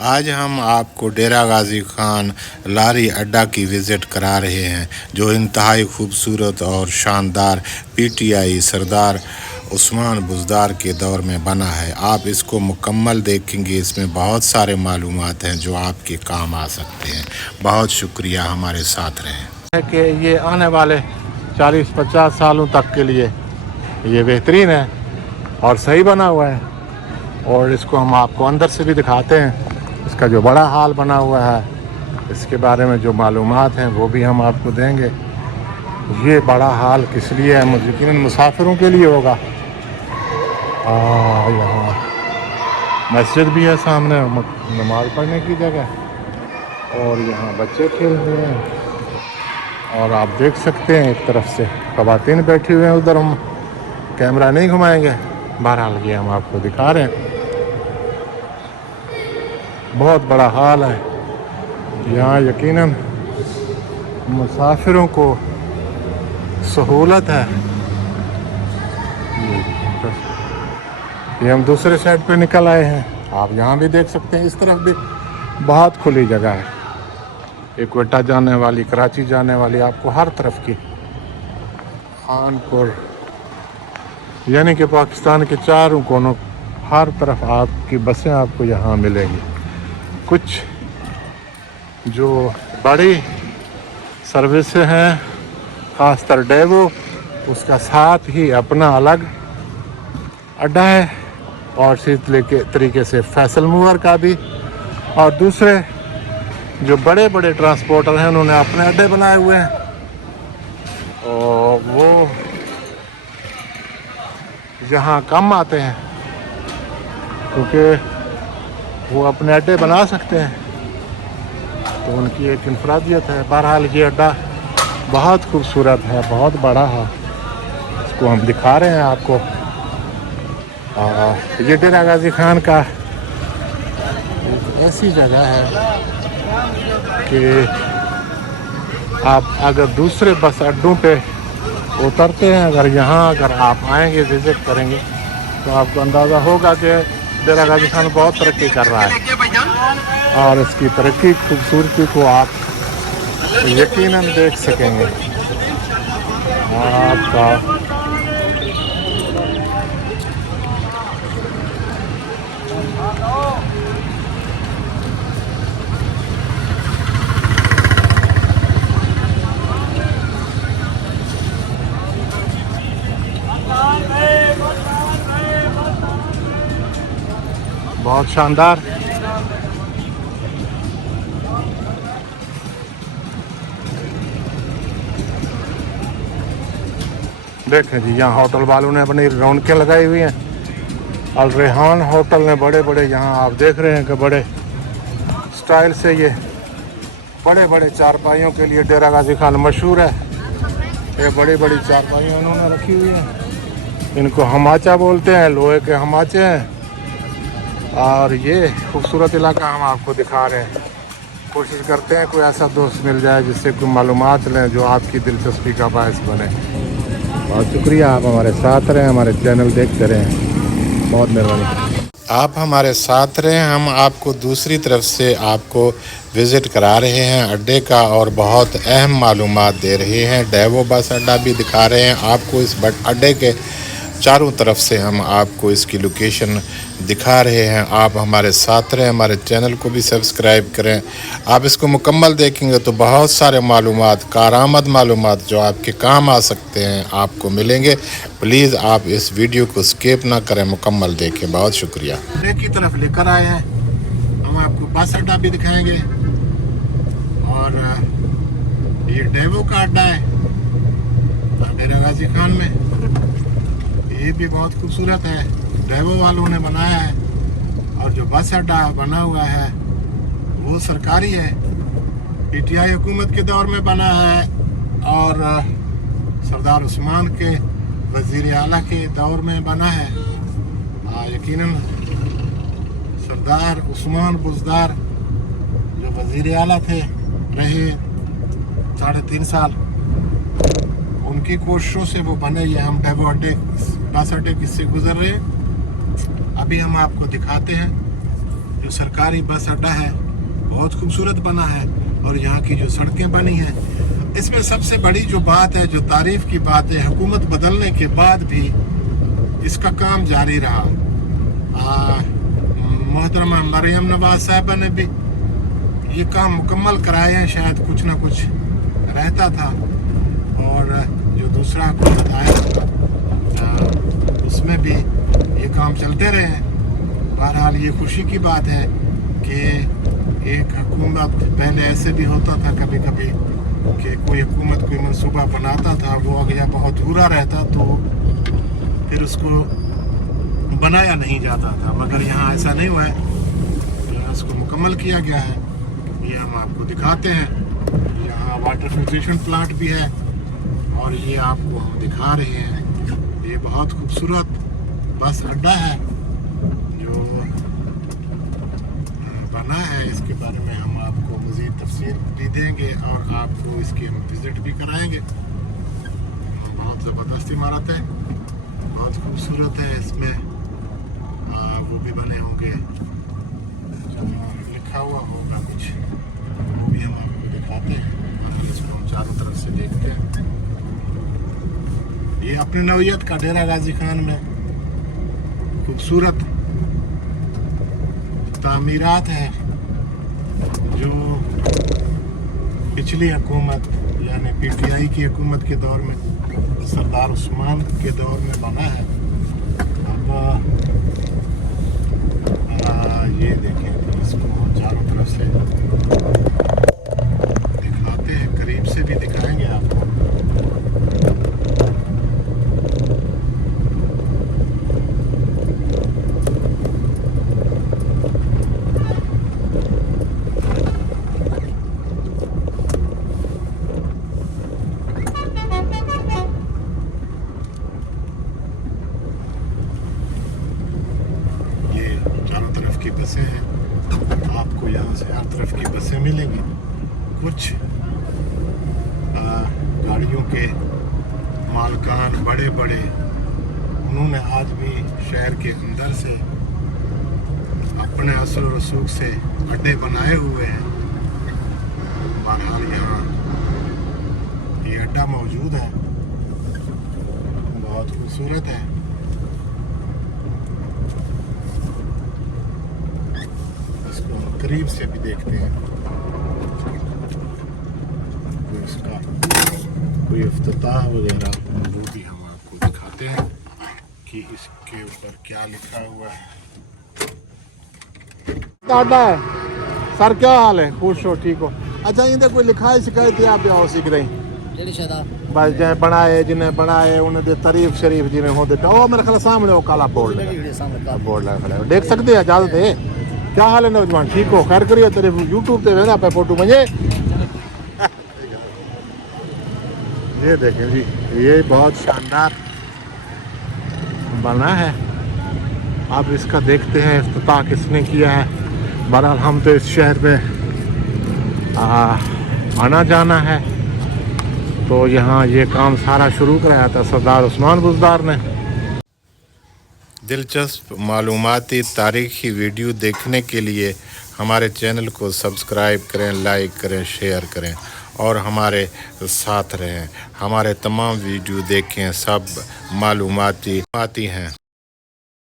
आज हम आपको डेरा गाजी खान लारी अड्डा की विज़िट करा रहे हैं, जो इंतहाई खूबसूरत और शानदार पीटीआई सरदार उस्मान बुज़दार के दौर में बना है। आप इसको मुकम्मल देखेंगे, इसमें बहुत सारे मालूमात हैं जो आपके काम आ सकते हैं। बहुत शुक्रिया, हमारे साथ रहें। कि ये आने वाले 40-50 सालों तक के लिए ये बेहतरीन है और सही बना हुआ है। और इसको हम आपको अंदर से भी दिखाते हैं। इसका जो बड़ा हाल बना हुआ है, इसके बारे में जो मालूमात हैं वो भी हम आपको देंगे। ये बड़ा हाल किस लिए है? यकीनन मुसाफिरों के लिए होगा। यहाँ मस्जिद भी है सामने, नमाज पढ़ने की जगह, और यहाँ बच्चे खेल रहे हैं। और आप देख सकते हैं एक तरफ से ख़वातीन बैठी हुए हैं, उधर हम कैमरा नहीं घुमाएंगे, बहरहाल ये हम आपको दिखा रहे हैं। बहुत बड़ा हाल है यहाँ, यकीनन मुसाफिरों को सहूलत है। ये हम दूसरे साइड पे निकल आए हैं, आप यहाँ भी देख सकते हैं। इस तरफ भी बहुत खुली जगह है, इक्वेटा जाने वाली, कराची जाने वाली, आपको हर तरफ की, खानपुर यानी कि पाकिस्तान के चारों कोनों, हर तरफ आपकी बसें आपको यहाँ मिलेंगी। कुछ जो बड़ी सर्विस हैं, ख़ासतर डेवो, उसका साथ ही अपना अलग अड्डा है, और इसी तरीके से फैसल मूवर का भी। और दूसरे जो बड़े बड़े ट्रांसपोर्टर हैं, उन्होंने अपने अड्डे बनाए हुए हैं, और वो यहाँ कम आते हैं क्योंकि वो अपने अड्डे बना सकते हैं, तो उनकी एक इनफरादियत है। बहरहाल ये अड्डा बहुत खूबसूरत है, बहुत बड़ा है, इसको हम दिखा रहे हैं आपको। ये डेरा गाजी खान का एक ऐसी जगह है कि आप अगर दूसरे बस अड्डों पे उतरते हैं, अगर आप आएंगे, विज़िट करेंगे, तो आपको अंदाज़ा होगा कि डेरा गाजी खान बहुत तरक्की कर रहा है, और इसकी तरक्की, खूबसूरती को आप यकीनन देख सकेंगे। आपका बहुत शानदार। देखें जी, यहाँ होटल वालों ने अपनी रौनकें लगाई हुई हैं। अल रेहान होटल ने बड़े बड़े, यहाँ आप देख रहे हैं कि बड़े स्टाइल से ये बड़े बड़े चारपाइयों के लिए डेरा गाजी खान मशहूर है। ये बड़ी बड़ी चारपाइयाँ उन्होंने रखी हुई हैं, इनको हमाचा बोलते हैं, लोहे के हमाचे हैं। और ये खूबसूरत इलाका हम आपको दिखा रहे हैं। कोशिश करते हैं कोई ऐसा दोस्त मिल जाए जिससे कोई मालूमात लें जो आपकी दिलचस्पी का बायस बने। बहुत शुक्रिया, आप हमारे साथ रहें, हमारे चैनल देखते रहें, बहुत मेहरबानी। आप हमारे साथ रहें, हम आपको दूसरी तरफ से आपको विज़िट करा रहे हैं अड्डे का, और बहुत अहम मालूमात दे रहे हैं। डेवो बस अड्डा भी दिखा रहे हैं आपको। इस अड्डे के चारों तरफ से हम आपको इसकी लोकेशन दिखा रहे हैं। आप हमारे साथ रहें, हमारे चैनल को भी सब्सक्राइब करें। आप इसको मुकम्मल देखेंगे तो बहुत सारे मालूमात, कारआमद मालूमात जो आपके काम आ सकते हैं, आपको मिलेंगे। प्लीज़ आप इस वीडियो को स्किप ना करें, मुकम्मल देखें। बहुत शुक्रिया। अड्डे की तरफ लेकर आए हैं, हम आपको बस अड्डा भी दिखाएंगे, और ये डेवो का अड्डा है डेरा गाजी खान में। ये भी बहुत खूबसूरत है, डेवो वालों ने बनाया है। और जो बस अड्डा बना हुआ है वो सरकारी है, पीटीआई हुकूमत के दौर में बना है, और सरदार उस्मान के वज़ीर आला के दौर में बना है। यकीनन सरदार उस्मान बुज़दार जो वज़ीर आला थे, रहे 3.5 साल, उनकी कोशिशों से वो बने। ये हम डेवो अड्डे, बस अड्डे किससे गुजर रहे हैं, अभी हम आपको दिखाते हैं। जो सरकारी बस अड्डा है बहुत खूबसूरत बना है, और यहाँ की जो सड़कें बनी हैं, इसमें सबसे बड़ी जो बात है, जो तारीफ की बात है, हुकूमत बदलने के बाद भी इसका काम जारी रहा। मोहतरमा मरियम नवाज साहिबा ने भी ये काम मुकम्मल कराए हैं, शायद कुछ ना कुछ रहता था, और जो दूसरा हुकूमत आया उसमें भी ये काम चलते रहे हैं। बहरहाल ये खुशी की बात है कि एक हुकूमत, पहले ऐसे भी होता था कभी कभी कि कोई हुकूमत कोई मंसूबा बनाता था, वो अगर बहुत अधूरा रहता तो फिर उसको बनाया नहीं जाता था, मगर यहाँ ऐसा नहीं हुआ है, यहाँ इसको मुकम्मल किया गया है। ये हम आपको दिखाते हैं, यहाँ वाटर फिल्ट्रेशन प्लांट भी है, और ये आपको हम दिखा रहे हैं। ये बहुत खूबसूरत बस अड्डा है जो बना है, इसके बारे में हम आपको मज़ीद तफसील भी देंगे और आपको इसकी हम विज़िट भी कराएंगे। बहुत ज़बरदस्त इमारत है, बहुत खूबसूरत है। इसमें वो भी बने होंगे, लिखा हुआ होगा कुछ, वो भी हम आपको दिखाते हैं। इसको हम चारों तरफ से देखते हैं। ये अपनी नौयत का डेरा गाजी खान में खूबसूरत तामीरात है, जो पिछली हुकूमत यानी PTI की हुकूमत के दौर में, सरदार उस्मान के दौर में बना है। अब ये देखें, इसको चारों तरफ से दिखाते हैं, करीब से भी दिखाएंगे आपको। की बसें हैं, आपको यहाँ से हर तरफ की बसें मिलेंगी। कुछ गाड़ियों के मालकान बड़े बड़े, उन्होंने आज भी शहर के अंदर से अपने असल रसूख से अड्डे बनाए हुए हैं। बहरहाल यहाँ ये अड्डा मौजूद है, बहुत खूबसूरत है। करीब से भी देखते हैं, तो इसका कोई इफ्तिताह वगैरह वो भी हम आपको दिखाते हैं कि इसके ऊपर क्या लिखा हुआ है। टाटा है सर, क्या हाल है? खुश हो, ठीक हो? अच्छा, इधर कोई लिखा है शिकायत आप आओ सीख रही बस जै बनाए जिन्हें बनाए उन्हें तारीफ शरीफ जिन्हें हो देता वो मेरे ख्याल सामने वो काला बोर्ड लगा देख सकते हैं, इजाजत है। क्या हाल है नौजवान, ठीक हो? खैर करिए, तेरे यूट्यूब पे ना पे फोटो मुझे ये देखें जी, ये बहुत शानदार बना है। अब इसका देखते हैं इफ्तिताह किसने किया है। बहरहाल हम तो इस शहर पे आना जाना है, तो यहाँ ये काम सारा शुरू कराया था सरदार उस्मान बुज़दार ने। दिलचस्प मालूमाती तारीखी वीडियो देखने के लिए हमारे चैनल को सब्सक्राइब करें, लाइक करें, शेयर करें और हमारे साथ रहें। हमारे तमाम वीडियो देखें, सब मालूमाती हैं।